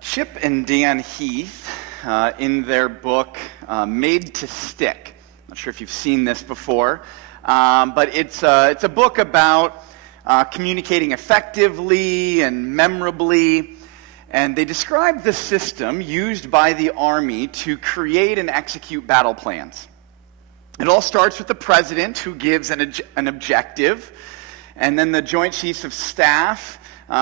Chip and Dan Heath, in their book, Made to Stick. Not sure if you've seen this before, but it's a book about communicating effectively and memorably. And they describe the system used by the Army to create and execute battle plans. It all starts with the president, who gives an objective, and then the Joint Chiefs of Staff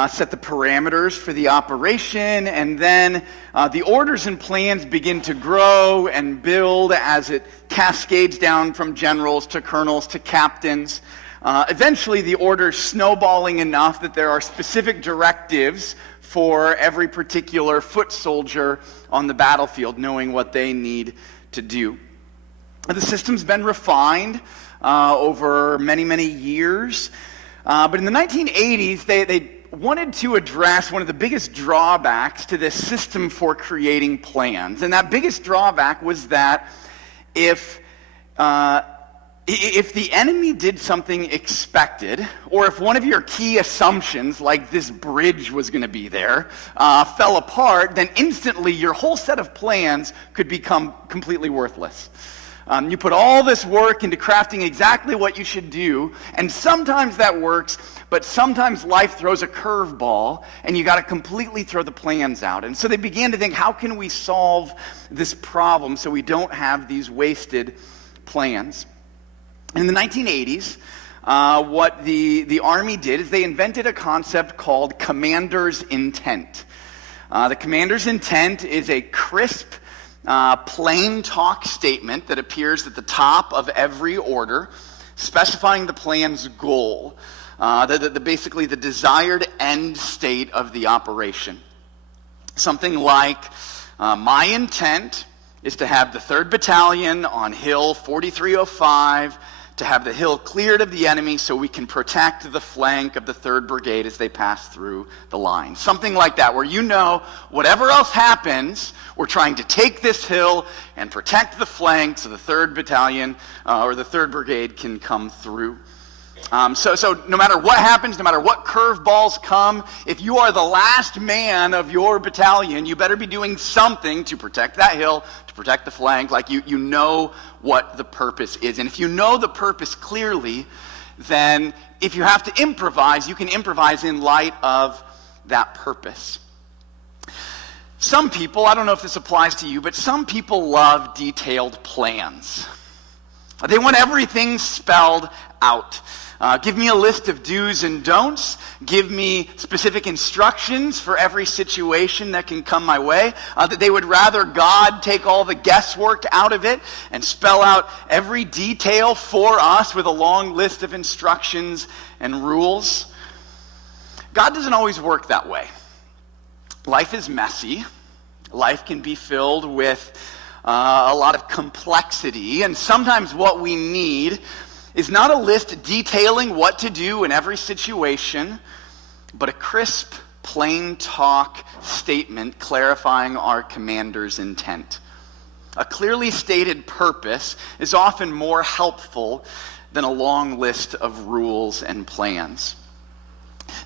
set the parameters for the operation, and then the orders and plans begin to grow and build as it cascades down from generals to colonels to captains. Eventually, the orders snowballing enough that there are specific directives for every particular foot soldier on the battlefield, knowing what they need to do. The system's been refined over many, many years. But in the 1980s, they wanted to address one of the biggest drawbacks to this system for creating plans. And that biggest drawback was that if the enemy did something expected, or if one of your key assumptions, like this bridge was going to be there, fell apart, then instantly your whole set of plans could become completely worthless. You put all this work into crafting exactly what you should do, and sometimes that works, but sometimes life throws a curveball, and you got to completely throw the plans out. And so they began to think, how can we solve this problem so we don't have these wasted plans? In the 1980s, what the Army did is they invented a concept called commander's intent. The commander's intent is a crisp, plain talk statement that appears at the top of every order, specifying the plan's goal, basically the desired end state of the operation. Something like, my intent is to have the 3rd Battalion on Hill 4305, to have the hill cleared of the enemy so we can protect the flank of the 3rd Brigade as they pass through the line. Something like that, where you know, whatever else happens, we're trying to take this hill and protect the flank so the 3rd Battalion or the 3rd Brigade can come through. So no matter what happens, no matter what curveballs come, if you are the last man of your battalion, you better be doing something to protect that hill, to protect the flank, like you know what the purpose is. And if you know the purpose clearly, then if you have to improvise, you can improvise in light of that purpose. Some people, I don't know if this applies to you, but some people love detailed plans. They want everything spelled out. Give me a list of do's and don'ts. Give me specific instructions for every situation that can come my way. That they would rather God take all the guesswork out of it and spell out every detail for us with a long list of instructions and rules. God doesn't always work that way. Life is messy. Life can be filled with a lot of complexity, and sometimes what we need is not a list detailing what to do in every situation, but a crisp, plain talk statement clarifying our commander's intent. A clearly stated purpose is often more helpful than a long list of rules and plans.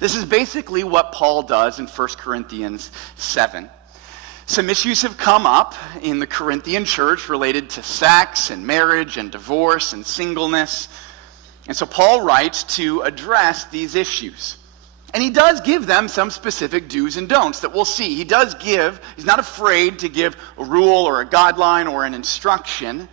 This is basically what Paul does in 1 Corinthians 7. Some issues have come up in the Corinthian church related to sex and marriage and divorce and singleness. And so Paul writes to address these issues. And he does give them some specific do's and don'ts that we'll see. He's not afraid to give a rule or a guideline or an instruction.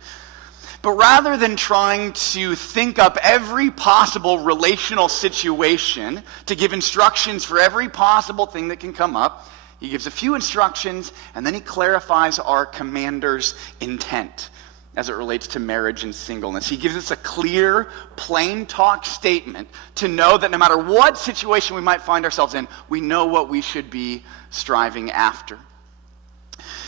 But rather than trying to think up every possible relational situation to give instructions for every possible thing that can come up, he gives a few instructions, and then he clarifies our commander's intent as it relates to marriage and singleness. He gives us a clear, plain talk statement to know that no matter what situation we might find ourselves in, we know what we should be striving after.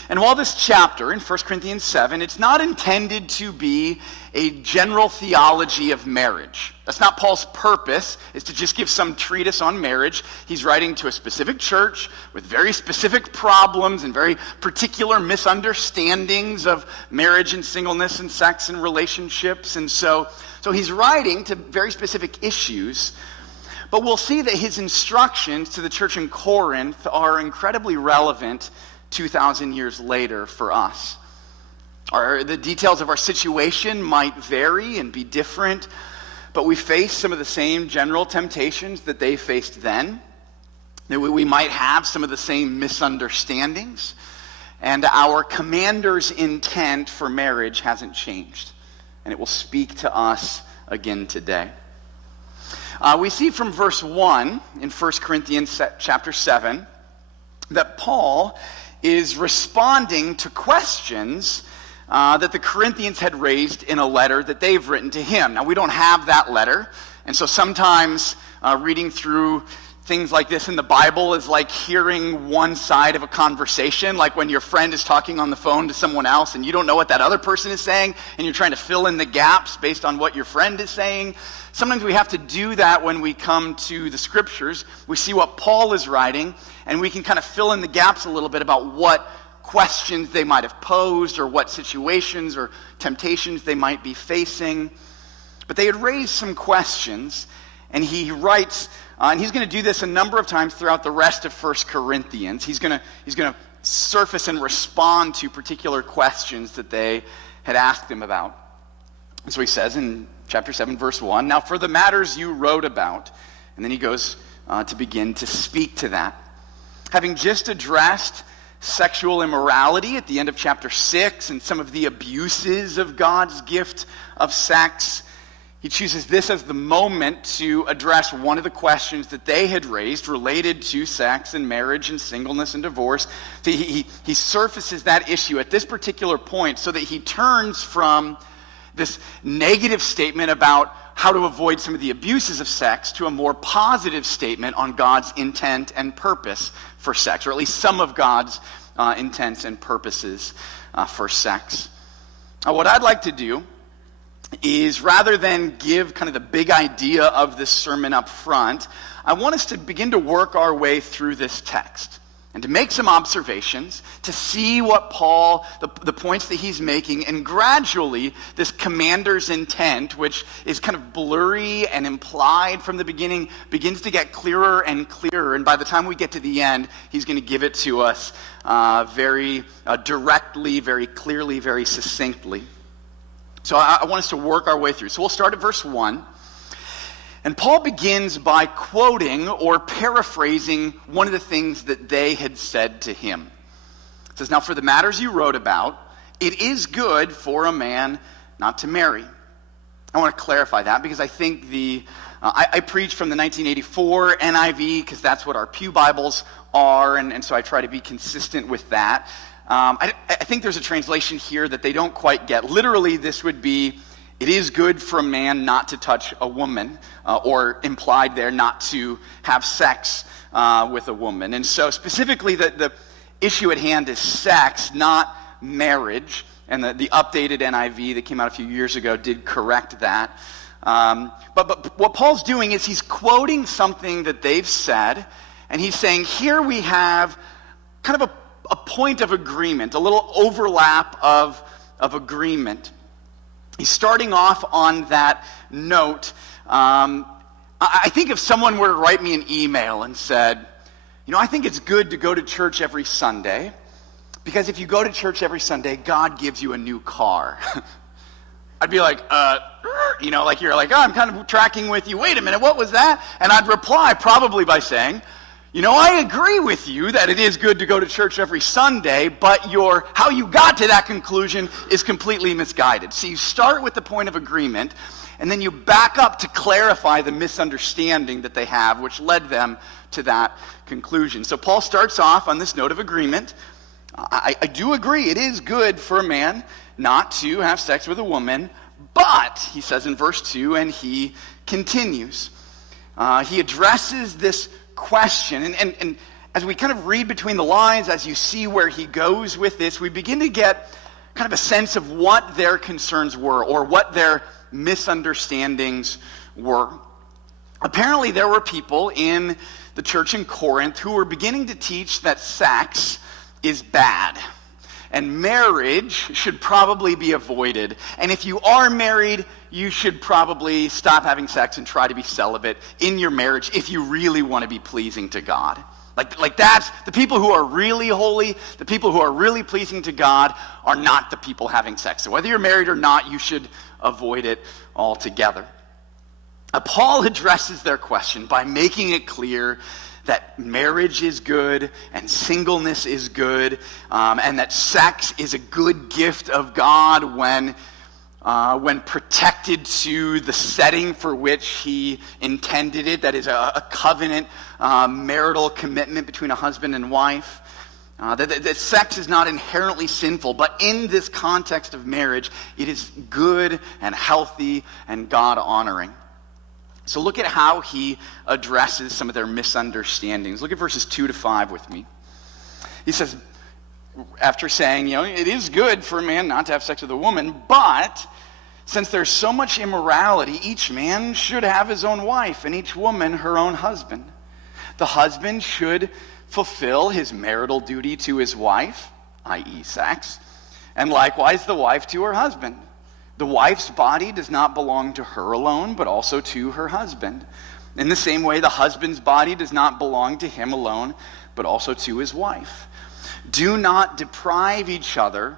And while this chapter in 1 Corinthians 7, it's not intended to be a general theology of marriage. That's not Paul's purpose, is to just give some treatise on marriage. He's writing to a specific church with very specific problems and very particular misunderstandings of marriage and singleness and sex and relationships. And so he's writing to very specific issues. But we'll see that his instructions to the church in Corinth are incredibly relevant 2,000 years later for us. The details of our situation might vary and be different, but we face some of the same general temptations that they faced then. That we might have some of the same misunderstandings, and our commander's intent for marriage hasn't changed, and it will speak to us again today. We see from verse 1 in 1 Corinthians chapter 7 that Paul is responding to questions that the Corinthians had raised in a letter that they've written to him. Now, we don't have that letter, and so sometimes reading through things like this in the Bible is like hearing one side of a conversation, like when your friend is talking on the phone to someone else and you don't know what that other person is saying, and you're trying to fill in the gaps based on what your friend is saying. Sometimes we have to do that when we come to the scriptures. We see what Paul is writing, and we can kind of fill in the gaps a little bit about what questions they might have posed or what situations or temptations they might be facing. But they had raised some questions, and he writes, and he's going to do this a number of times throughout the rest of 1 Corinthians. He's going to surface and respond to particular questions that they had asked him about. And so he says in chapter 7, verse 1, "Now for the matters you wrote about," and then he goes to begin to speak to that. Having just addressed sexual immorality at the end of chapter 6 and some of the abuses of God's gift of sex, he chooses this as the moment to address one of the questions that they had raised related to sex and marriage and singleness and divorce. So he surfaces that issue at this particular point so that he turns from this negative statement about how to avoid some of the abuses of sex to a more positive statement on God's intent and purpose for sex, or at least some of God's intents and purposes for sex. What I'd like to do is, rather than give kind of the big idea of this sermon up front, I want us to begin to work our way through this text and to make some observations, to see what Paul, the points that he's making, and gradually this commander's intent, which is kind of blurry and implied from the beginning, begins to get clearer and clearer. And by the time we get to the end, he's going to give it to us very directly, very clearly, very succinctly. So I want us to work our way through. So we'll start at verse 1. And Paul begins by quoting or paraphrasing one of the things that they had said to him. It says, "Now for the matters you wrote about, it is good for a man not to marry." I want to clarify that because I think I preach from the 1984 NIV because that's what our Pew Bibles are, and so I try to be consistent with that. I think there's a translation here that they don't quite get. Literally, this would be, "It is good for a man not to touch a woman," or implied there, not to have sex with a woman. And so specifically, the issue at hand is sex, not marriage. And the updated NIV that came out a few years ago did correct that. But what Paul's doing is he's quoting something that they've said, and he's saying, here we have kind of a point of agreement, a little overlap of agreement. He's starting off on that note. I think if someone were to write me an email and said, I think it's good to go to church every Sunday, because if you go to church every Sunday, God gives you a new car. I'd be like, like you're like, I'm kind of tracking with you. Wait a minute, what was that? And I'd reply probably by saying, I agree with you that it is good to go to church every Sunday, but how you got to that conclusion is completely misguided. So you start with the point of agreement, and then you back up to clarify the misunderstanding that they have, which led them to that conclusion. So Paul starts off on this note of agreement. I do agree, it is good for a man not to have sex with a woman, but, he says in verse 2, and he continues. He addresses this question, and as we kind of read between the lines, as you see where he goes with this, we begin to get kind of a sense of what their concerns were, or what their misunderstandings were. Apparently there were people in the church in Corinth who were beginning to teach that sex is bad. and marriage should probably be avoided. And if you are married, you should probably stop having sex and try to be celibate in your marriage if you really want to be pleasing to God. Like that's the people who are really holy, the people who are really pleasing to God are not the people having sex. So whether you're married or not, you should avoid it altogether. Paul addresses their question by making it clear that marriage is good and singleness is good, and that sex is a good gift of God when protected to the setting for which he intended it, that is a covenant marital commitment between a husband and wife. That sex is not inherently sinful, but in this context of marriage, it is good and healthy and God-honoring. So look at how he addresses some of their misunderstandings. Look at verses 2-5 with me. He says, after saying, it is good for a man not to have sex with a woman, but since there's so much immorality, each man should have his own wife and each woman her own husband. The husband should fulfill his marital duty to his wife, i.e. sex, and likewise the wife to her husband. The wife's body does not belong to her alone, but also to her husband. In the same way, the husband's body does not belong to him alone, but also to his wife. Do not deprive each other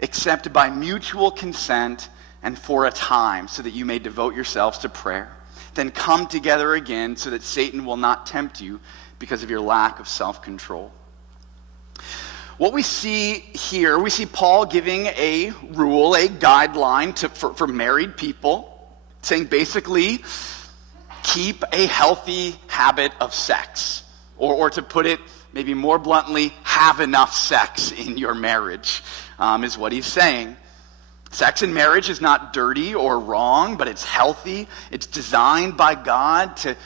except by mutual consent and for a time, so that you may devote yourselves to prayer. Then come together again so that Satan will not tempt you because of your lack of self-control. What we see here, we see Paul giving a rule, a guideline for married people, saying basically, keep a healthy habit of sex. Or to put it maybe more bluntly, have enough sex in your marriage, is what he's saying. Sex in marriage is not dirty or wrong, but it's healthy. It's designed by God to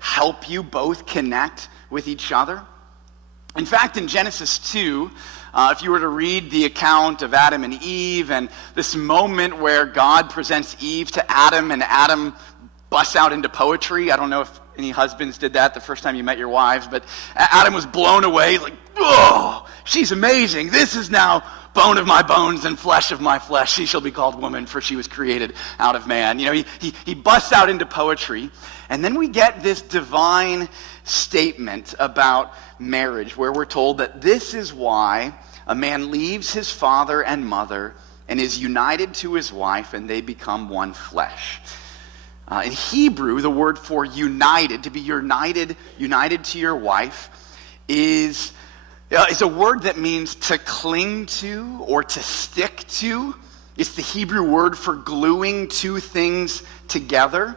help you both connect with each other. In fact, in Genesis 2, if you were to read the account of Adam and Eve and this moment where God presents Eve to Adam and Adam busts out into poetry. I don't know if any husbands did that the first time you met your wives, but Adam was blown away like, oh, she's amazing. This is now bone of my bones and flesh of my flesh. She shall be called woman, for she was created out of man. He busts out into poetry. And then we get this divine statement about marriage where we're told that this is why a man leaves his father and mother and is united to his wife, and they become one flesh. In Hebrew, the word for united, to be united to your wife, is a word that means to cling to or to stick to. It's the Hebrew word for gluing two things together.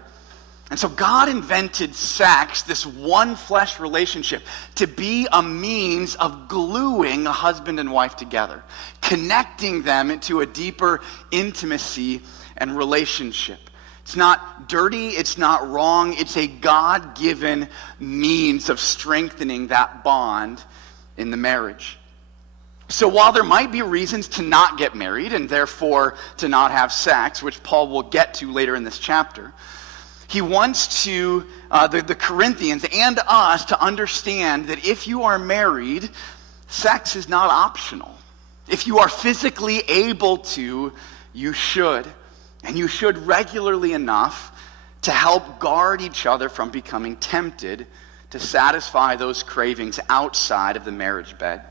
And so God invented sex, this one flesh relationship, to be a means of gluing a husband and wife together, connecting them into a deeper intimacy and relationship. It's not dirty, it's not wrong, it's a God-given means of strengthening that bond in the marriage. So while there might be reasons to not get married and therefore to not have sex, which Paul will get to later in this chapter, he wants to the Corinthians and us to understand that if you are married, sex is not optional. If you are physically able to, you should. And you should regularly enough to help guard each other from becoming tempted to satisfy those cravings outside of the marriage bed.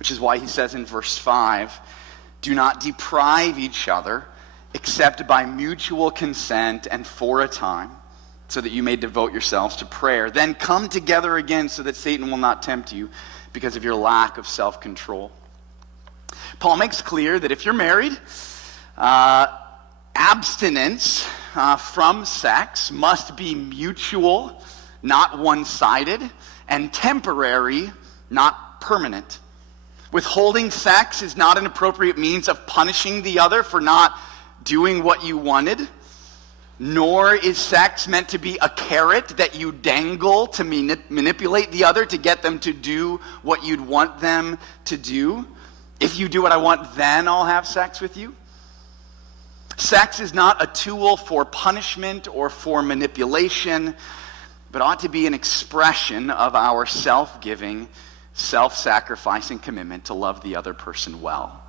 Which is why he says in verse 5, do not deprive each other except by mutual consent and for a time, so that you may devote yourselves to prayer. Then come together again so that Satan will not tempt you because of your lack of self-control. Paul makes clear that if you're married, abstinence from sex must be mutual, not one-sided, and temporary, not permanent. Withholding sex is not an appropriate means of punishing the other for not doing what you wanted, nor is sex meant to be a carrot that you dangle to manipulate the other to get them to do what you'd want them to do. If you do what I want, then I'll have sex with you. Sex is not a tool for punishment or for manipulation, but ought to be an expression of our self-giving self-sacrificing commitment to love the other person well.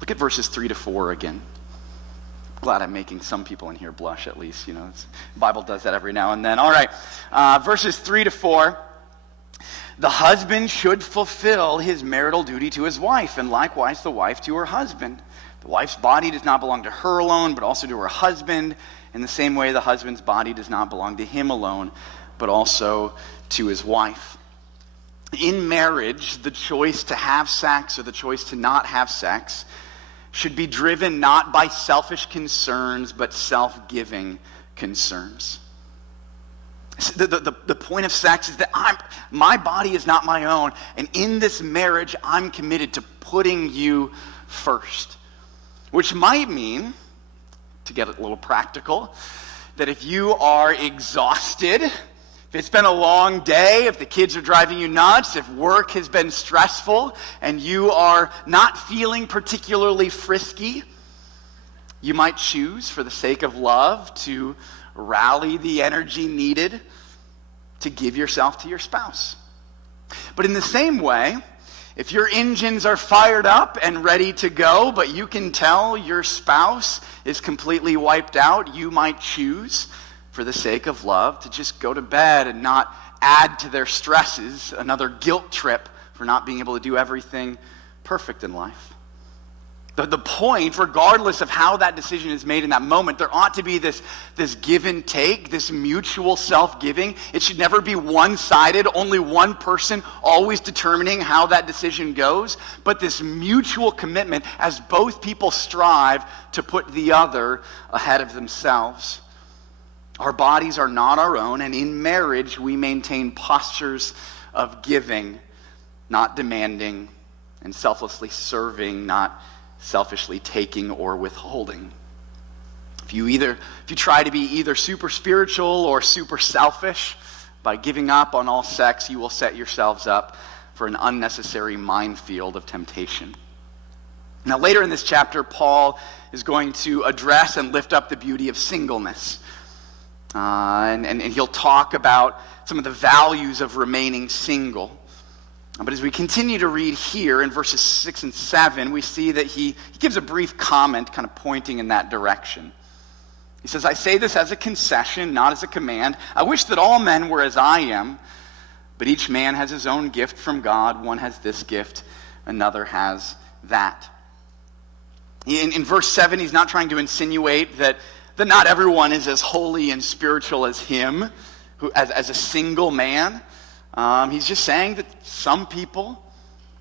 Look at verses 3-4 again. Glad I'm making some people in here blush at least. The Bible does that every now and then. All right, verses 3-4. The husband should fulfill his marital duty to his wife, and likewise the wife to her husband. The wife's body does not belong to her alone, but also to her husband. In the same way, the husband's body does not belong to him alone, but also to his wife. In marriage, the choice to have sex or the choice to not have sex should be driven not by selfish concerns, but self-giving concerns. The point of sex is that my body is not my own, and in this marriage, I'm committed to putting you first. Which might mean, to get a little practical, that if you are exhausted, if it's been a long day, if the kids are driving you nuts, if work has been stressful, and you are not feeling particularly frisky, you might choose, for the sake of love, to rally the energy needed to give yourself to your spouse. But in the same way, if your engines are fired up and ready to go, but you can tell your spouse is completely wiped out, you might choose, for the sake of love, to just go to bed and not add to their stresses another guilt trip for not being able to do everything perfect in life. The point, regardless of how that decision is made in that moment, there ought to be this give and take, this mutual self-giving. It should never be one-sided, only one person always determining how that decision goes, but this mutual commitment as both people strive to put the other ahead of themselves. Our bodies are not our own, and in marriage we maintain postures of giving, not demanding, and selflessly serving, not selfishly taking or withholding. If you try to be either super spiritual or super selfish, by giving up on all sex, you will set yourselves up for an unnecessary minefield of temptation. Now, later in this chapter, Paul is going to address and lift up the beauty of singleness. And he'll talk about some of the values of remaining single. But as we continue to read here in verses 6 and 7, we see that he gives a brief comment kind of pointing in that direction. He says, I say this as a concession, not as a command. I wish that all men were as I am, but each man has his own gift from God. One has this gift, another has that. In verse 7, he's not trying to insinuate that not everyone is as holy and spiritual as him, as a single man. He's just saying that some people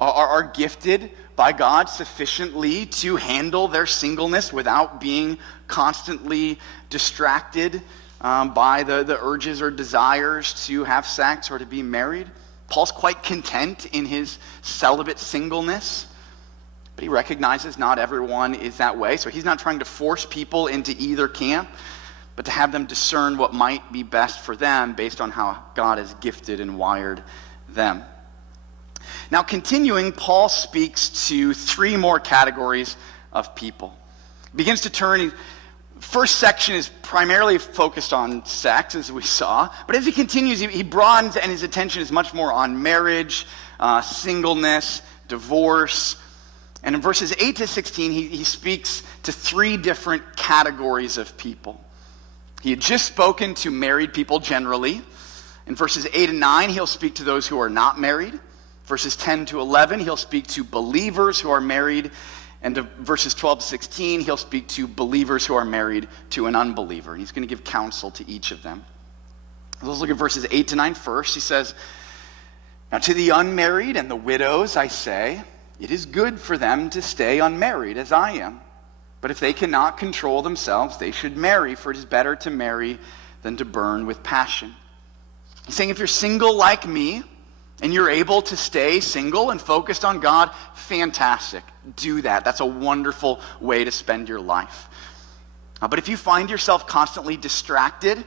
are gifted by God sufficiently to handle their singleness without being constantly distracted by the urges or desires to have sex or to be married. Paul's quite content in his celibate singleness, but he recognizes not everyone is that way, so he's not trying to force people into either camp, but to have them discern what might be best for them based on how God has gifted and wired them. Now, continuing, Paul speaks to three more categories of people. He begins to turn. First section is primarily focused on sex, as we saw, but as he continues, he broadens, and his attention is much more on marriage, singleness, divorce. And in verses 8 to 16, he speaks to three different categories of people. He had just spoken to married people generally. In verses 8 and 9, he'll speak to those who are not married. Verses 10 to 11, he'll speak to believers who are married. And to verses 12 to 16, he'll speak to believers who are married to an unbeliever. And he's going to give counsel to each of them. Let's look at verses 8 to 9 first. He says, now to the unmarried and the widows I say, it is good for them to stay unmarried as I am. But if they cannot control themselves, they should marry, for it is better to marry than to burn with passion. He's saying if you're single like me, and you're able to stay single and focused on God, fantastic. Do that. That's a wonderful way to spend your life. But if you find yourself constantly distracted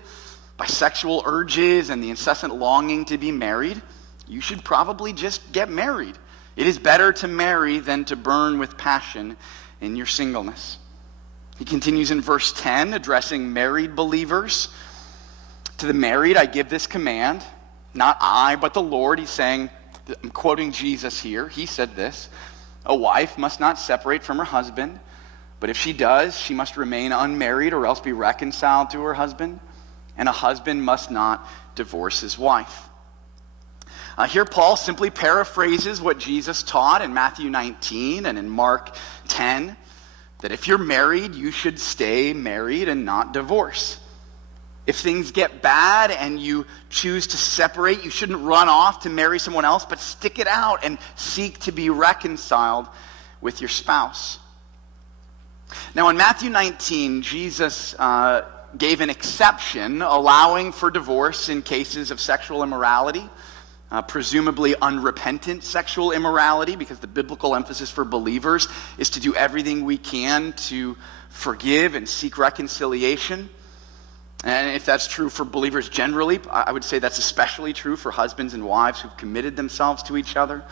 by sexual urges and the incessant longing to be married, you should probably just get married. It is better to marry than to burn with passion in your singleness. He continues in verse 10, addressing married believers. To the married, I give this command, not I, but the Lord. He's saying, I'm quoting Jesus here. He said this, "A wife must not separate from her husband, but if she does, she must remain unmarried or else be reconciled to her husband, and a husband must not divorce his wife." Here Paul simply paraphrases what Jesus taught in Matthew 19 and in Mark 10, that if you're married, you should stay married and not divorce. If things get bad and you choose to separate, you shouldn't run off to marry someone else, but stick it out and seek to be reconciled with your spouse. Now in Matthew 19, Jesus gave an exception allowing for divorce in cases of sexual immorality, presumably unrepentant sexual immorality, because the biblical emphasis for believers is to do everything we can to forgive and seek reconciliation. And if that's true for believers generally, I would say that's especially true for husbands and wives who've committed themselves to each other.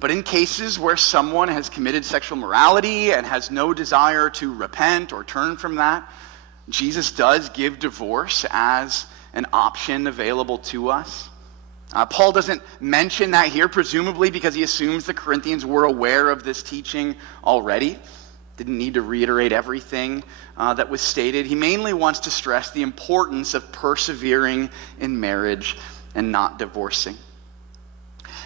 But in cases where someone has committed sexual immorality and has no desire to repent or turn from that, Jesus does give divorce as an option available to us. Paul doesn't mention that here, presumably because he assumes the Corinthians were aware of this teaching already. Didn't need to reiterate everything that was stated. He mainly wants to stress the importance of persevering in marriage and not divorcing.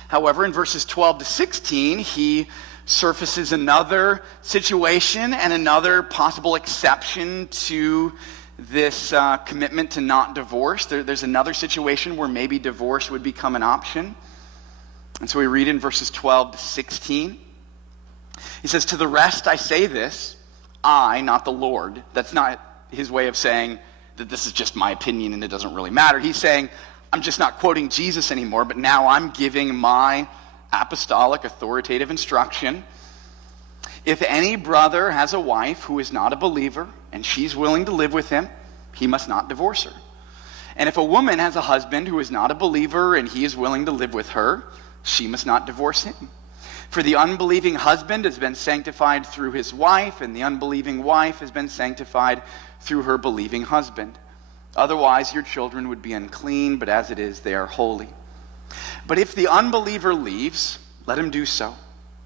However, in verses 12 to 16, he surfaces another situation and another possible exception to this commitment to not divorce. There's another situation where maybe divorce would become an option. And so we read in verses 12 to 16. He says, "To the rest I say this, I, not the Lord." That's not his way of saying that this is just my opinion and it doesn't really matter. He's saying, I'm just not quoting Jesus anymore, but now I'm giving my apostolic authoritative instruction. "If any brother has a wife who is not a believer and she's willing to live with him, he must not divorce her. And if a woman has a husband who is not a believer and he is willing to live with her, she must not divorce him. For the unbelieving husband has been sanctified through his wife, and the unbelieving wife has been sanctified through her believing husband. Otherwise your children would be unclean, but as it is, they are holy. But if the unbeliever leaves, let him do so.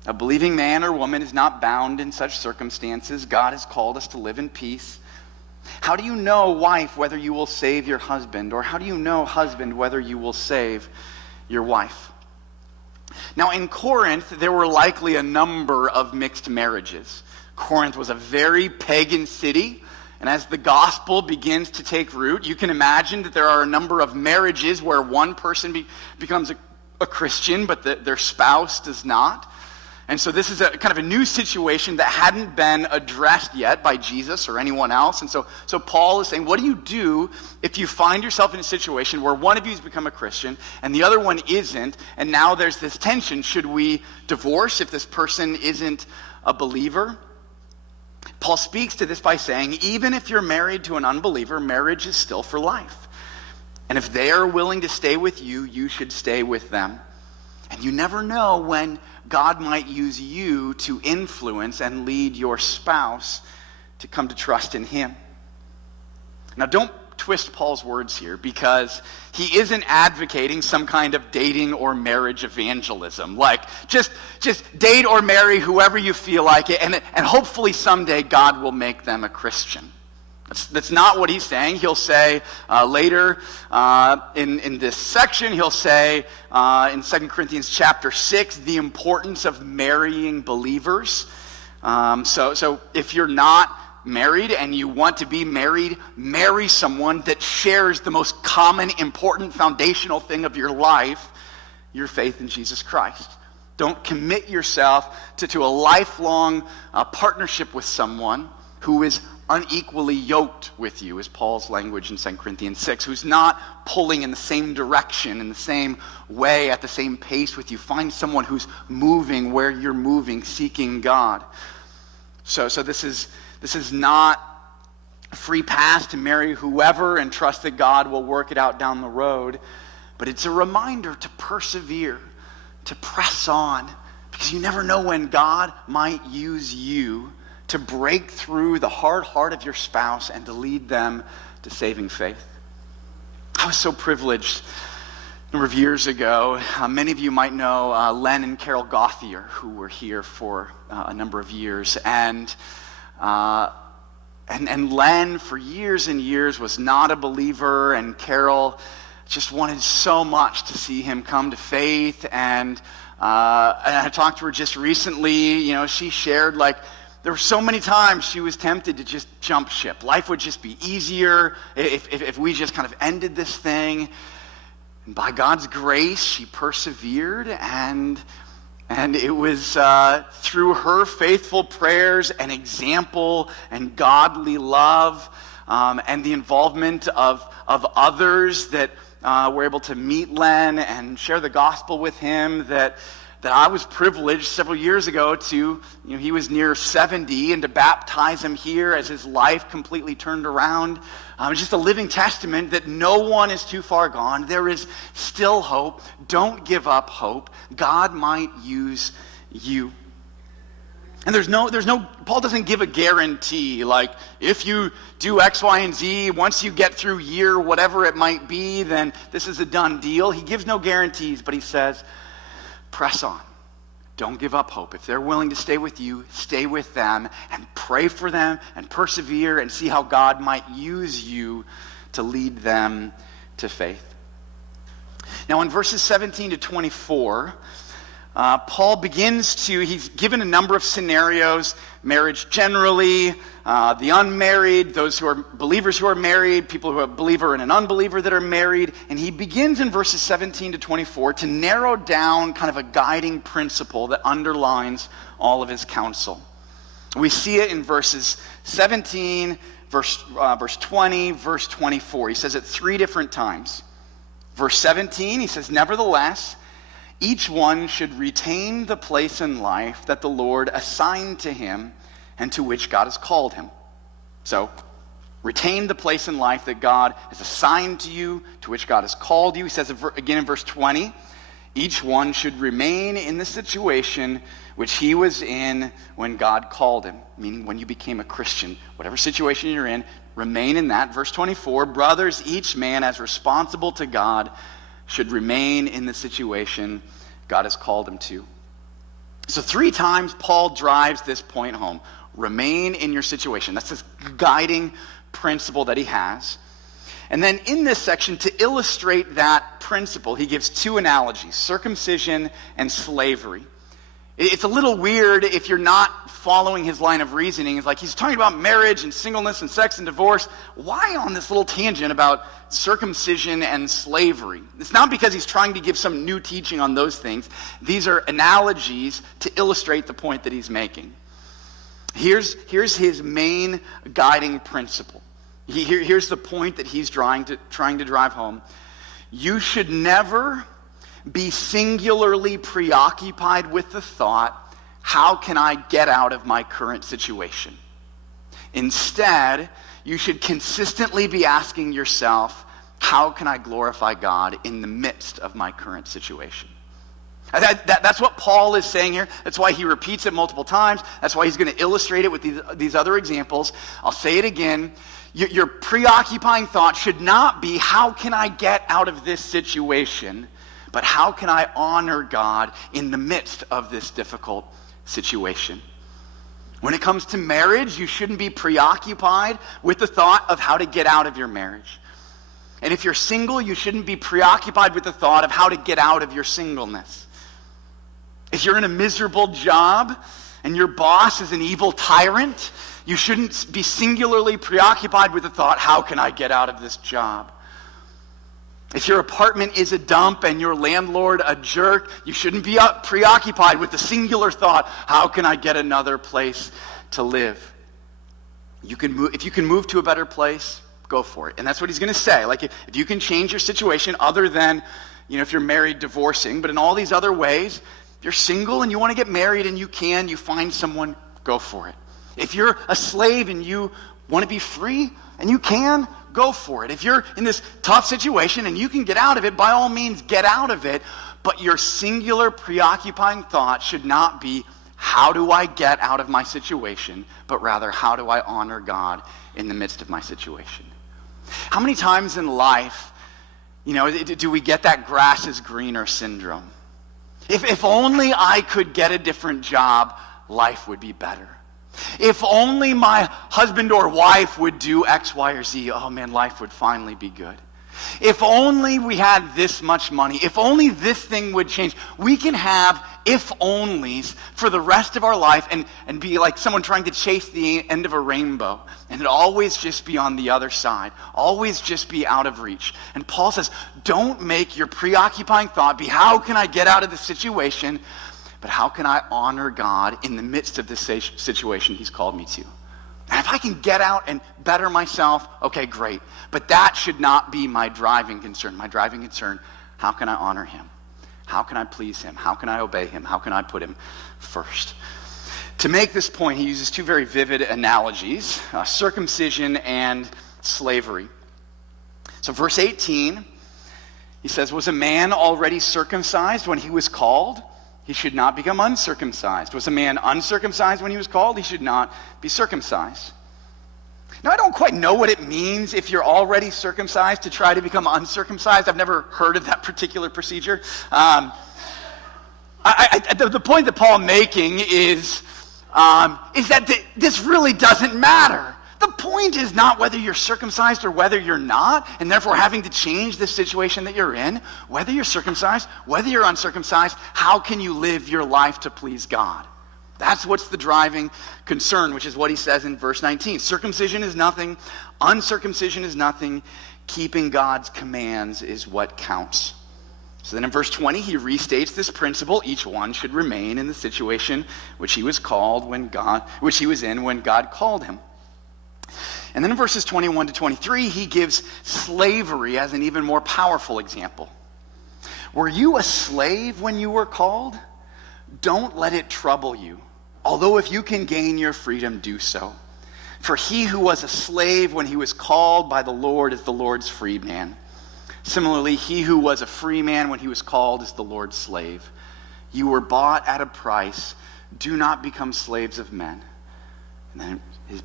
A believing man or woman is not bound in such circumstances. God has called us to live in peace. How do you know, wife, whether you will save your husband? Or how do you know, husband, whether you will save your wife?" Now in Corinth, there were likely a number of mixed marriages. Corinth was a very pagan city, and as the gospel begins to take root, you can imagine that there are a number of marriages where one person becomes a Christian, but their spouse does not. And so this is a kind of a new situation that hadn't been addressed yet by Jesus or anyone else. And so Paul is saying, what do you do if you find yourself in a situation where one of you has become a Christian and the other one isn't, and now there's this tension? Should we divorce if this person isn't a believer? Paul speaks to this by saying, even if you're married to an unbeliever, marriage is still for life. And if they are willing to stay with you, you should stay with them. And you never know when God might use you to influence and lead your spouse to come to trust in him. Now, don't twist Paul's words here, because he isn't advocating some kind of dating or marriage evangelism. Like, just date or marry whoever you feel like it, and hopefully someday God will make them a Christian. That's not what he's saying. He'll say later in this section, he'll say in 2 Corinthians chapter 6, the importance of marrying believers. So if you're not married and you want to be married, marry someone that shares the most common, important, foundational thing of your life, your faith in Jesus Christ. Don't commit yourself to a lifelong partnership with someone who is unequally yoked with you, is Paul's language in 2 Corinthians 6, who's not pulling in the same direction, in the same way, at the same pace with you. Find someone who's moving where you're moving, seeking God. So this is not a free pass to marry whoever and trust that God will work it out down the road, but it's a reminder to persevere, to press on, because you never know when God might use you to break through the hard heart of your spouse and to lead them to saving faith. I was so privileged A number of years ago, many of you might know Len and Carol Gauthier, who were here for a number of years. And Len, for years and years, was not a believer, and Carol just wanted so much to see him come to faith. And I talked to her just recently. You know, she shared, like, there were so many times she was tempted to just jump ship. Life would just be easier if we just kind of ended this thing. And by God's grace, she persevered, and it was through her faithful prayers and example and godly love and the involvement of others that were able to meet Len and share the gospel with him that I was privileged several years ago to, he was near 70, and to baptize him here as his life completely turned around. It's just a living testament that no one is too far gone. There is still hope. Don't give up hope. God might use you. And Paul doesn't give a guarantee, like, if you do X, Y, and Z, once you get through year, whatever it might be, then this is a done deal. He gives no guarantees, but he says, press on. Don't give up hope. If they're willing to stay with you, stay with them and pray for them and persevere and see how God might use you to lead them to faith. Now in verses 17 to 24, Paul he's given a number of scenarios: marriage generally, the unmarried, those who are believers who are married, people who are a believer and an unbeliever that are married. And he begins in verses 17 to 24 to narrow down kind of a guiding principle that underlines all of his counsel. We see it in verses 17, verse 20, verse 24. He says it 3 different times. Verse 17, he says, "Nevertheless, each one should retain the place in life that the Lord assigned to him and to which God has called him." So, retain the place in life that God has assigned to you, to which God has called you. He says again in verse 20, each one should remain in the situation which he was in when God called him, meaning when you became a Christian. Whatever situation you're in, remain in that. Verse 24, brothers, each man as responsible to God should remain in the situation God has called him to. So 3 times Paul drives this point home. Remain in your situation. That's this guiding principle that he has. And then in this section, to illustrate that principle, he gives 2 analogies: circumcision and slavery. It's a little weird if you're not following his line of reasoning. It's like he's talking about marriage and singleness and sex and divorce. Why on this little tangent about circumcision and slavery? It's not because he's trying to give some new teaching on those things. These are analogies to illustrate the point that he's making. Here's his main guiding principle. Here's the point that he's trying to drive home. You should never be singularly preoccupied with the thought, how can I get out of my current situation? Instead, you should consistently be asking yourself, how can I glorify God in the midst of my current situation? That's what Paul is saying here. That's why he repeats it multiple times. That's why he's going to illustrate it with these other examples. I'll say it again. Your preoccupying thought should not be, how can I get out of this situation? But how can I honor God in the midst of this difficult situation? When it comes to marriage, you shouldn't be preoccupied with the thought of how to get out of your marriage. And if you're single, you shouldn't be preoccupied with the thought of how to get out of your singleness. If you're in a miserable job and your boss is an evil tyrant, you shouldn't be singularly preoccupied with the thought, how can I get out of this job? If your apartment is a dump and your landlord a jerk, you shouldn't be preoccupied with the singular thought, how can I get another place to live? If you can move to a better place, go for it. And that's what he's going to say. Like, if you can change your situation other than, if you're married, divorcing, but in all these other ways, if you're single and you want to get married and you find someone, go for it. If you're a slave and you want to be free and you can, go for it. If you're in this tough situation and you can get out of it, by all means, get out of it. But your singular preoccupying thought should not be, how do I get out of my situation? But rather, how do I honor God in the midst of my situation? How many times in life, Do we get that grass is greener syndrome? If only I could get a different job, life would be better. If only my husband or wife would do X, Y, or Z, oh man, life would finally be good. If only we had this much money, if only this thing would change. We can have if-onlys for the rest of our life and be like someone trying to chase the end of a rainbow, and it always just be on the other side, always just be out of reach. And Paul says, don't make your preoccupying thought be, how can I get out of this situation? But how can I honor God in the midst of this situation he's called me to? And if I can get out and better myself, okay, great. But that should not be my driving concern. My driving concern, how can I honor him? How can I please him? How can I obey him? How can I put him first? To make this point, he uses two very vivid analogies, circumcision and slavery. So verse 18, he says, was a man already circumcised when he was called? He should not become uncircumcised. Was a man uncircumcised when he was called? He should not be circumcised. Now, I don't quite know what it means if you're already circumcised to try to become uncircumcised. I've never heard of that particular procedure. The point that Paul's making is that this really doesn't matter. The point is not whether you're circumcised or whether you're not, and therefore having to change the situation that you're in. Whether you're circumcised, whether you're uncircumcised, how can you live your life to please God? That's what's the driving concern, which is what he says in verse 19. Circumcision is nothing, uncircumcision is nothing, keeping God's commands is what counts. So then in verse 20, he restates this principle. Each one should remain in the situation which he was in when God called him. And then in verses 21 to 23, he gives slavery as an even more powerful example. Were you a slave when you were called? Don't let it trouble you. Although if you can gain your freedom, do so. For he who was a slave when he was called by the Lord is the Lord's free man. Similarly, he who was a free man when he was called is the Lord's slave. You were bought at a price. Do not become slaves of men. And then his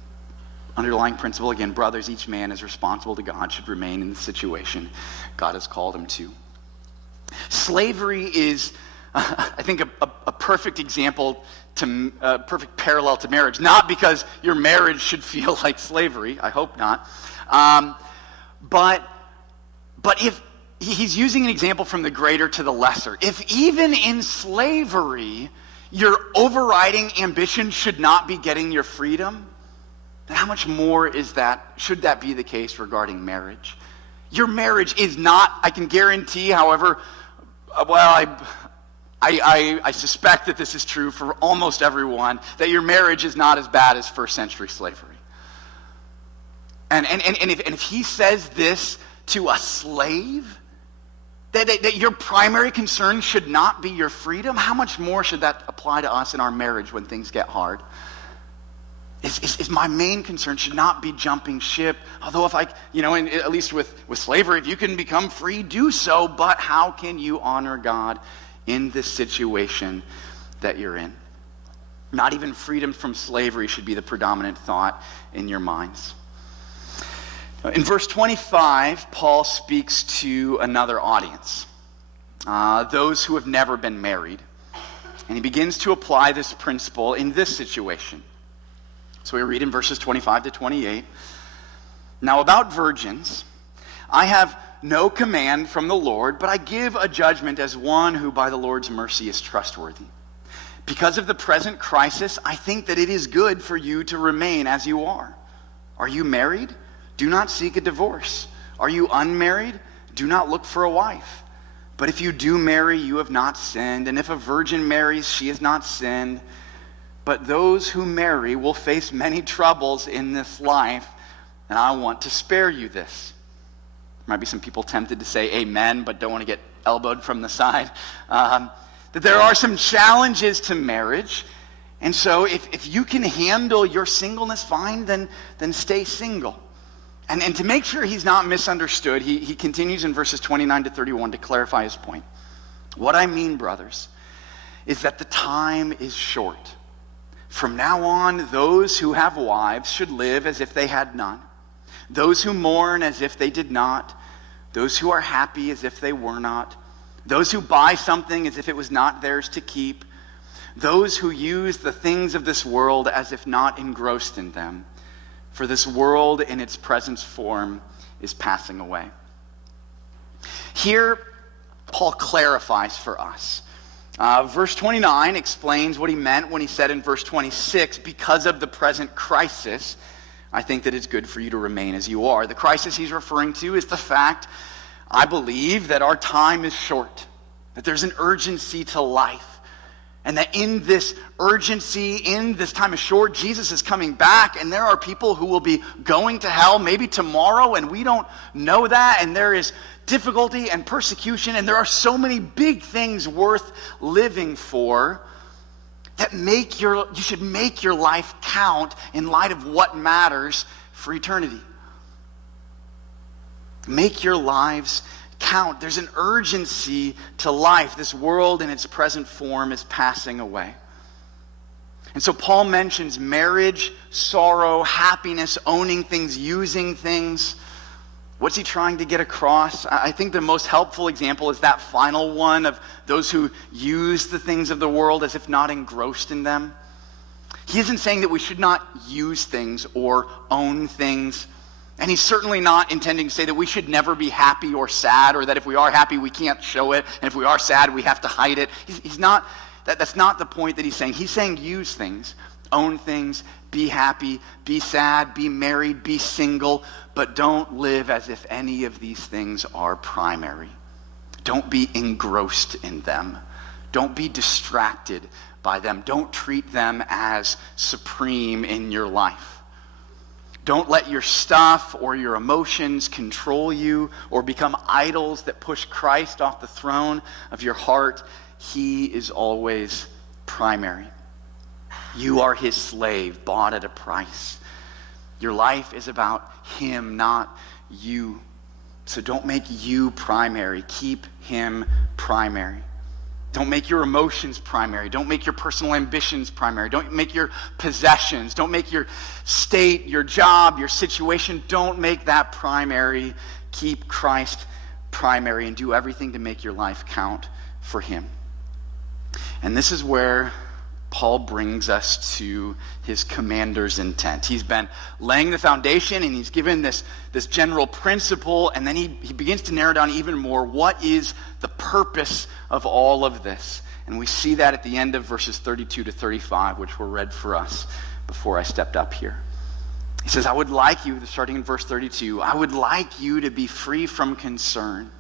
underlying principle, again, brothers, each man is responsible to God, should remain in the situation God has called him to. Slavery is, I think, a perfect example, a perfect parallel to marriage. Not because your marriage should feel like slavery, I hope not. But if he's using an example from the greater to the lesser, if even in slavery, your overriding ambition should not be getting your freedom, then how much more should that be the case regarding marriage? Your marriage is not, I can guarantee, however, I suspect that this is true for almost everyone, that your marriage is not as bad as first century slavery. And if he says this to a slave, that your primary concern should not be your freedom, how much more should that apply to us in our marriage when things get hard? Is my main concern should not be jumping ship. Although if at least with slavery, if you can become free, do so. But how can you honor God in this situation that you're in? Not even freedom from slavery should be the predominant thought in your minds. In verse 25, Paul speaks to another audience, those who have never been married. And he begins to apply this principle in this situation. So we read in verses 25 to 28. Now about virgins, I have no command from the Lord, but I give a judgment as one who by the Lord's mercy is trustworthy. Because of the present crisis, I think that it is good for you to remain as you are. Are you married? Do not seek a divorce. Are you unmarried? Do not look for a wife. But if you do marry, you have not sinned. And if a virgin marries, she has not sinned. But those who marry will face many troubles in this life, and I want to spare you this. There might be some people tempted to say amen, but don't want to get elbowed from the side. That there are some challenges to marriage, and so if you can handle your singleness fine, then stay single. And to make sure he's not misunderstood, he continues in verses 29 to 31 to clarify his point. What I mean, brothers, is that the time is short. From now on, those who have wives should live as if they had none. Those who mourn as if they did not. those who are happy as if they were not, those who buy something as if it was not theirs to keep, those who use the things of this world as if not engrossed in them. For this world in its present form is passing away. Here, Paul clarifies for us. Verse 29 explains what he meant when he said in verse 26, because of the present crisis, I think that it's good for you to remain as you are. The crisis he's referring to is the fact, I believe, that our time is short, that there's an urgency to life, and that in this urgency, in this time is short, Jesus is coming back, and there are people who will be going to hell maybe tomorrow, and we don't know that, and there is difficulty and persecution, and there are so many big things worth living for that you should make your life count in light of what matters for eternity. Make your lives count. There's an urgency to life. This world in its present form is passing away. And so Paul mentions marriage, sorrow, happiness, owning things, using things. What's he trying to get across? I think the most helpful example is that final one of those who use the things of the world as if not engrossed in them. He isn't saying that we should not use things or own things. And he's certainly not intending to say that we should never be happy or sad, or that if we are happy, we can't show it, and if we are sad, we have to hide it. That's not the point that he's saying. He's saying use things, own things, be happy, be sad, be married, be single, but don't live as if any of these things are primary. Don't be engrossed in them. Don't be distracted by them. Don't treat them as supreme in your life. Don't let your stuff or your emotions control you or become idols that push Christ off the throne of your heart. He is always primary. You are his slave, bought at a price. Your life is about him, not you. So don't make you primary. Keep him primary. Don't make your emotions primary. Don't make your personal ambitions primary. Don't make your possessions. Don't make your state, your job, your situation. Don't make that primary. Keep Christ primary and do everything to make your life count for him. And this is where Paul brings us to his commander's intent. He's been laying the foundation, and he's given this general principle, and then he begins to narrow down even more what is the purpose of all of this. And we see that at the end of verses 32 to 35, which were read for us before I stepped up here. He says, I would like you, starting in verse 32, I would like you to be free from concern.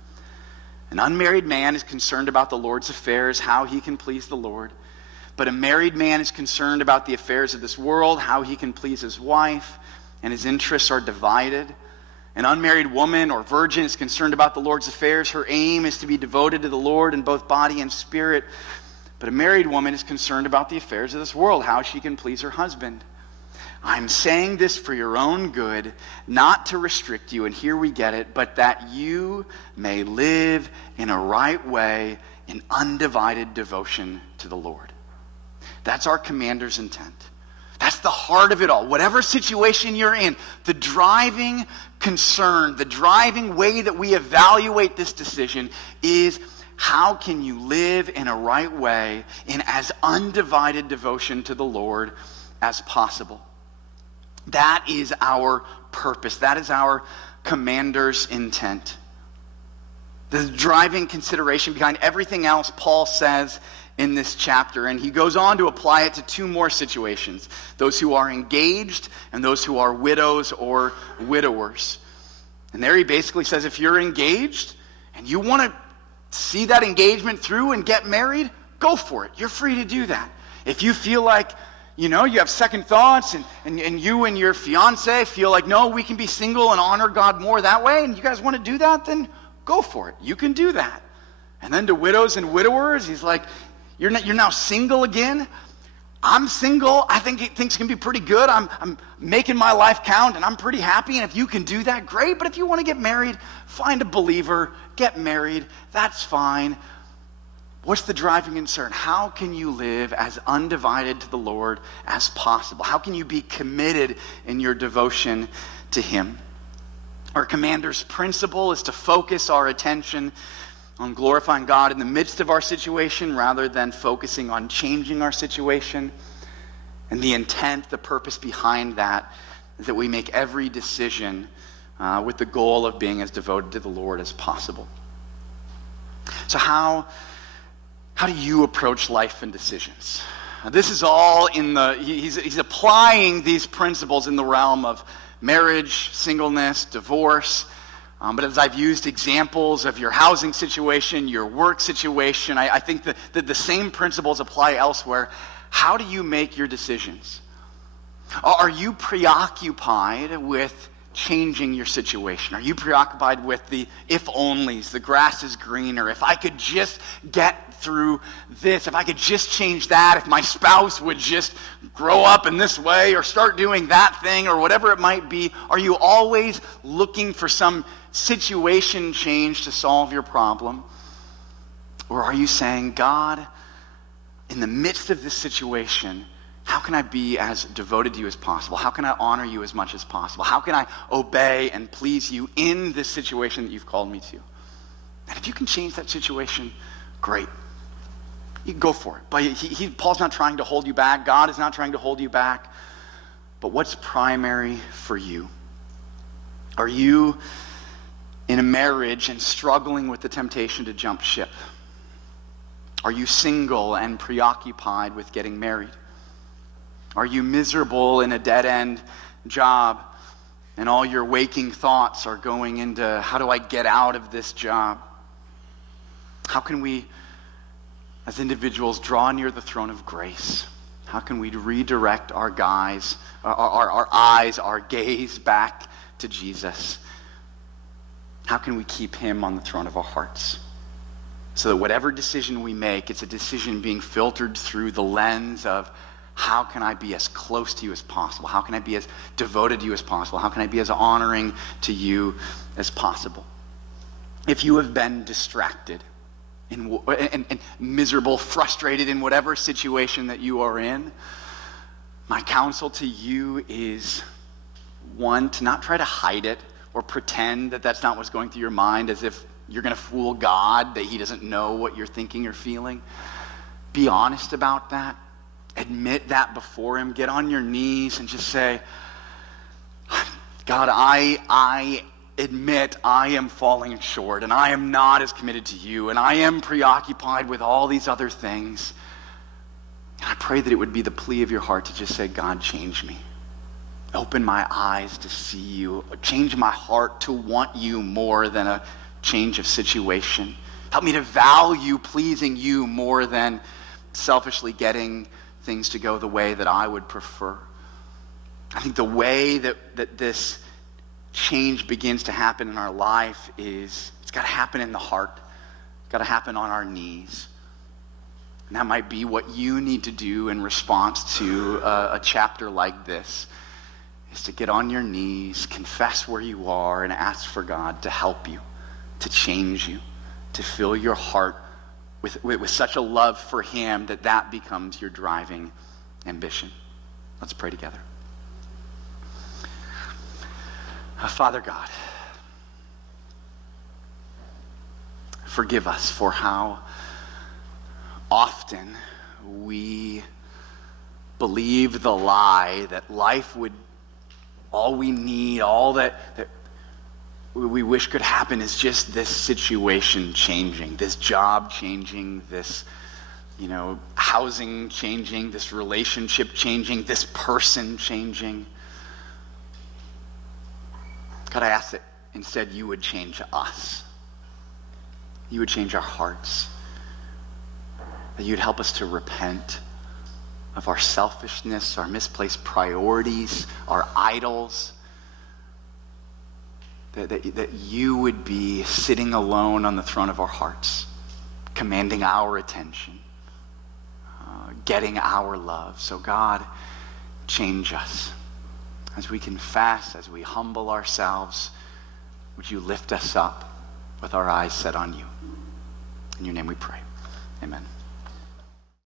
An unmarried man is concerned about the Lord's affairs, how he can please the Lord. But a married man is concerned about the affairs of this world, how he can please his wife, and his interests are divided. An unmarried woman or virgin is concerned about the Lord's affairs. Her aim is to be devoted to the Lord in both body and spirit. But a married woman is concerned about the affairs of this world, how she can please her husband. I'm saying this for your own good, not to restrict you, and here we get it, but that you may live in a right way in undivided devotion to the Lord. That's our commander's intent. That's the heart of it all. Whatever situation you're in, the driving concern, the driving way that we evaluate this decision is how can you live in a right way in as undivided devotion to the Lord as possible. That is our purpose. That is our commander's intent. The driving consideration behind everything else Paul says in this chapter, and he goes on to apply it to two more situations: those who are engaged and those who are widows or widowers. And there he basically says, if you're engaged and you want to see that engagement through and get married, go for it. You're free to do that. If you feel like, you have second thoughts and you and your fiance feel like, no, we can be single and honor God more that way, and you guys want to do that, then go for it. You can do that. And then to widows and widowers, he's like, you're now single again. I'm single. I think things can be pretty good. I'm making my life count, and I'm pretty happy. And if you can do that, great. But if you want to get married, find a believer, get married. That's fine. What's the driving concern? How can you live as undivided to the Lord as possible? How can you be committed in your devotion to him? Our commander's principle is to focus our attention on glorifying God in the midst of our situation rather than focusing on changing our situation. And the intent, the purpose behind that is that we make every decision with the goal of being as devoted to the Lord as possible. So how do you approach life and decisions? Now, this is all he's applying these principles in the realm of marriage, singleness, divorce. But as I've used examples of your housing situation, your work situation, I think that the same principles apply elsewhere. How do you make your decisions? Are you preoccupied with changing your situation? Are you preoccupied with the if-onlys, the grass is greener, if I could just get through this, if I could just change that, if my spouse would just grow up in this way or start doing that thing or whatever it might be? Are you always looking for some situation change to solve your problem? Or are you saying, God, in the midst of this situation, how can I be as devoted to you as possible? How can I honor you as much as possible? How can I obey and please you in this situation that you've called me to? And if you can change that situation, great. You can go for it. But Paul's not trying to hold you back. God is not trying to hold you back. But what's primary for you? Are you in a marriage and struggling with the temptation to jump ship? Are you single and preoccupied with getting married? Are you miserable in a dead-end job and all your waking thoughts are going into, how do I get out of this job? How can we, as individuals, draw near the throne of grace? How can we redirect our eyes, our gaze back to Jesus? How can we keep him on the throne of our hearts? So that whatever decision we make, it's a decision being filtered through the lens of, how can I be as close to you as possible? How can I be as devoted to you as possible? How can I be as honoring to you as possible? If you have been distracted and miserable, frustrated in whatever situation that you are in, my counsel to you is, one, to not try to hide it or pretend that that's not what's going through your mind as if you're going to fool God, that he doesn't know what you're thinking or feeling. Be honest about that. Admit that before him. Get on your knees and just say, God, I admit I am falling short and I am not as committed to you and I am preoccupied with all these other things. And I pray that it would be the plea of your heart to just say, God, change me. Open my eyes to see you. Change my heart to want you more than a change of situation. Help me to value pleasing you more than selfishly getting things to go the way that I would prefer. I think the way that this change begins to happen in our life is, it's got to happen in the heart. It's got to happen on our knees. And that might be what you need to do in response to a chapter like this, is to get on your knees, confess where you are, and ask for God to help you, to change you, to fill your heart with such a love for him that becomes your driving ambition. Let's pray together. Father God, forgive us for how often we believe the lie that life would, all we need, all that we wish could happen is just this situation changing, this job changing, this, housing changing, this relationship changing, this person changing. God, I ask that instead you would change us. You would change our hearts. That you'd help us to repent of our selfishness, our misplaced priorities, our idols. That you would be sitting alone on the throne of our hearts, commanding our attention, getting our love. So God, change us. As we confess, as we humble ourselves, would you lift us up with our eyes set on you? In your name we pray. Amen.